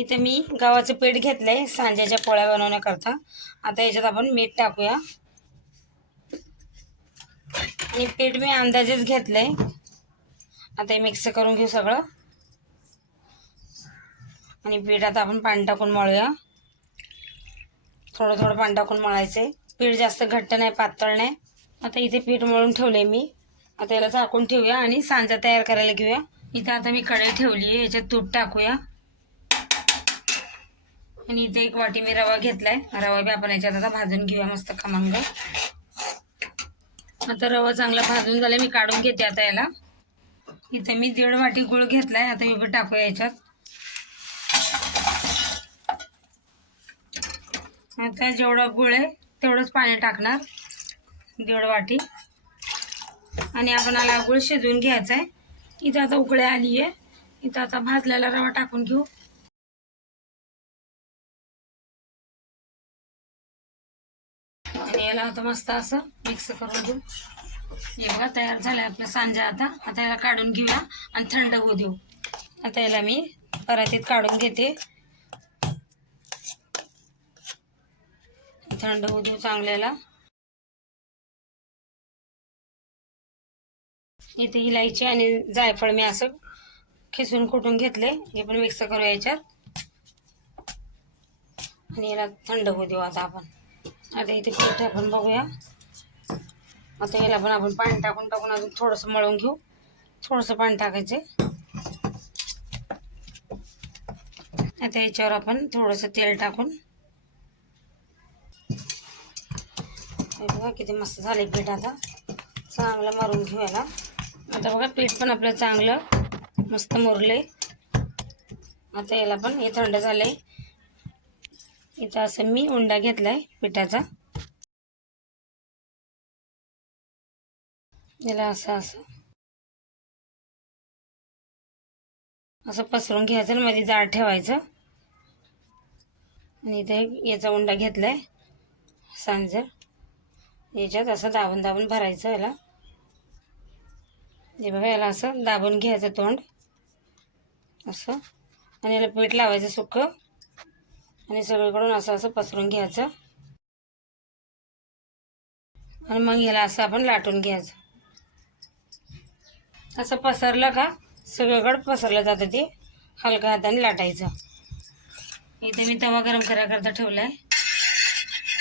इथे मी गव्हाचं पीठ घेतलंय सांज्याच्या पोळ्या बनवण्याकरता. आता याच्यात आपण मीठ टाकूया. आणि पीठ मी अंदाजेच घेतलंय. आता हे मिक्स करून घेऊ सगळं. आणि पीठ आता आपण पाणी टाकून मळूया. थोडं थोडं पाणी टाकून मळायचंय. पीठ जास्त घट्ट नाही पातळ नाही. आता इथे पीठ मळून ठेवलंय मी. आता याला झाकून ठेवूया आणि सांजा तयार करायला घेऊया. इथे आता मी कढई ठेवली आहे याच्यात तूप टाकूया. आणि इथे एक वाटी मी रवा घेतलाय. रवा बी आपण याच्यात आता भाजून घेऊया मस्त खमंग. आता रवा चांगला भाजून झाला मी काढून घेते आता याला. इथे मी दीड वाटी गुळ घेतलाय आता मी बी टाकूया याच्यात. आता जेवढा गुळ आहे तेवढंच पाणी टाकणार. दीड वाटी. आणि आपण आला गुळ शिजवून घ्यायचा आहे इथं आता उकळी आली आहे इथं आता भाजलेला रवा टाकून घेऊ. आणि याला आता मस्त असं मिक्स करून घेऊ हे बघा तयार झालंय आपलं सांजा आता. आता याला काढून घेऊया आणि थंड होऊ देऊ. आता याला मी परातीत काढून घेते. थंड होऊ देऊ चांगल्याला. इथे इलायची आणि जायफळ मी असं खिसून कुटून घेतले हे पण मिक्स करू याच्यात. आणि याला थंड होऊ देऊ आता आपण. आता इथे पीठ आपण बघूया. आता याला पण आपण पाणी टाकून टाकून अजून थोडंसं मळून घेऊ. थोडंसं पाणी टाकायचे आता याच्यावर आपण थोडंसं तेल टाकून. बघा किती मस्त झाले पीठ आता. चांगलं मारून घेऊ याला. आता बघा पीठ पण आपलं चांगलं मस्त मुरले आता याला पण हे थंड झालंय. इथं असं मी उंडा घेतलाय पिठाचा. याला असं असं. असं पसरून घ्यायचं ना मध्ये जाड ठेवायचं. आणि इथे याचा उंडा घेतलाय सांजर. याच्यात असं दाबून दाबून भरायचं याला. हे बघा याला असं दाबून घ्यायचं तोंड. असं. आणि याला पीठ लावायचं सुकं. आणि सगळीकडून असं असं पसरून घ्यायचं. आणि मग ह्याला असं आपण लाटून घ्यायचं. असं पसरलं का सगळीकडं पसरलं जातं ते हलका हाताने लाटायचं. इथे मी तवा गरम करायकरता ठेवला आहे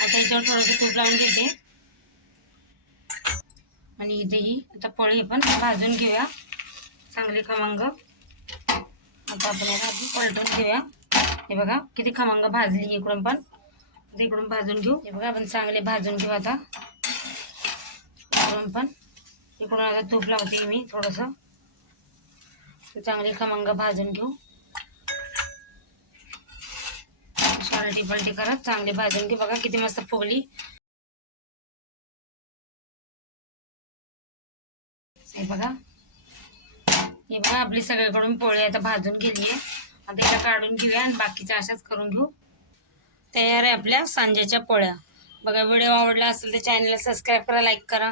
आता याच्यावर थोडंसं तूप लावून घेते. आणि इथेही आता पोळी पण भाजून घेऊया. चांगली खमंग. आता आपण याला पलटून घेऊया. हे खमंग भाजली इकडून पण. इकडून भाजून घेऊ. हे चांगले भाजून घेऊ आता. इकडून पण. इकडून आता तूप लावते मी थोडंसं. चांगली खमंग भाजून घेऊ. पलटी पलटी करत चांगली भाजून घेऊ. बघा, किती मस्त फुगली. हे बघा. हे बघा आता भाजून गेली आहे आता याला काढून घेऊया आणि बाकीच्या अशाच करून घेऊ. तयार आहे आपल्या सांजेच्या पोळ्या. बघा व्हिडिओ आवडला असेल तर चॅनलला सबस्क्राईब करा लाईक करा.